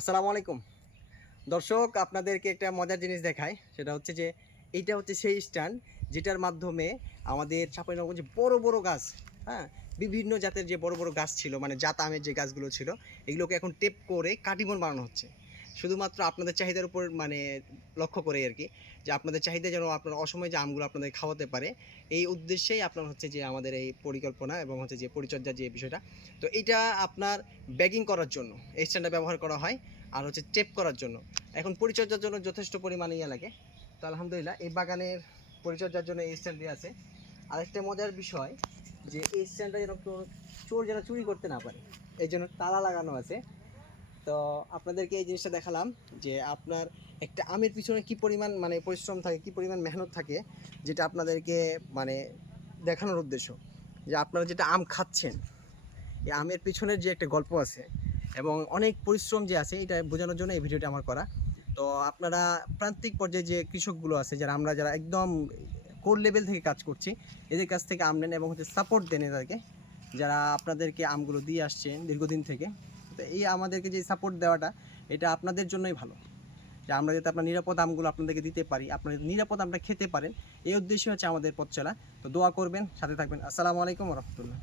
আসসালামু আলাইকুম দর্শক, আপনাদেরকে একটা মজার জিনিস দেখায়। সেটা হচ্ছে যে এইটা হচ্ছে সেই স্ট্যান্ড যেটার মাধ্যমে আমাদের চাঁপাইনবাবগঞ্জে বড় বড় গাছ, হ্যাঁ, বিভিন্ন জাতের যে বড় বড় গাছ ছিল, মানে জাত আমের যে গাছগুলো ছিল, এগুলোকে এখন টেপ করে কাটিমন বানানো হচ্ছে। শুধুমাত্র আপনাদের চাহিদার উপর মানে লক্ষ্য করে আর কি, যে আপনাদের চাহিদা যেন আপনার অসময়ে যে আমগুলো আপনাদের খাওয়াতে পারে, এই উদ্দেশ্যেই আপনার হচ্ছে যে আমাদের এই পরিকল্পনা এবং হচ্ছে যে পরিচর্যার যে বিষয়টা। তো এইটা আপনার ব্যাগিং করার জন্য এই স্ট্যান্ডটা ব্যবহার করা হয়, আর হচ্ছে টেপ করার জন্য। এখন পরিচর্যার জন্য যথেষ্ট পরিমাণে ইয়ে লাগে। তো আলহামদুলিল্লাহ এই বাগানের পরিচর্যার জন্য এই স্ট্যান্ডটি আছে। আরেকটা মজার বিষয়, যে এই স্ট্যান্ডটা যেন চোর যেন চুরি করতে না পারে, এই জন্য তালা লাগানো আছে। তো আপনাদেরকে এই জিনিসটা দেখালাম যে আপনার একটা আমের পিছনে কি পরিমাণ মানে পরিশ্রম থাকে, কি পরিমাণ মেহনত থাকে, যেটা আপনাদেরকে মানে দেখানোর উদ্দেশ্য, যে আপনারা যেটা আম খাচ্ছেন, এই আমের পিছনের যে একটা গল্প আছে এবং অনেক পরিশ্রম যে আছে, এটা বোঝানোর জন্য এই ভিডিওটা আমার করা। তো আপনারা প্রান্তিক পর্যায়ে যে কৃষকগুলো আছে, যারা একদম কোর লেভেল থেকে কাজ করছি, এদের কাছ থেকে আম নেন এবং হচ্ছে সাপোর্ট দেন এদেরকে, যারা আপনাদেরকে আমগুলো দিয়ে আসছেন দীর্ঘদিন থেকে। তো এই আমাদেরকে যে সাপোর্ট দেওয়াটা, এটা আপনাদের জন্যই ভালো, যে আমরা যাতে আপনার নিরাপদ আমগুলো আপনাদেরকে দিতে পারি, আপনার নিরাপদ আমটা খেতে পারেন, এই উদ্দেশ্যে হচ্ছে আমাদের পথ চলা। তো দোয়া করবেন, সাথে থাকবেন। আসসালামু আলাইকুম রহমতুল্লাহ।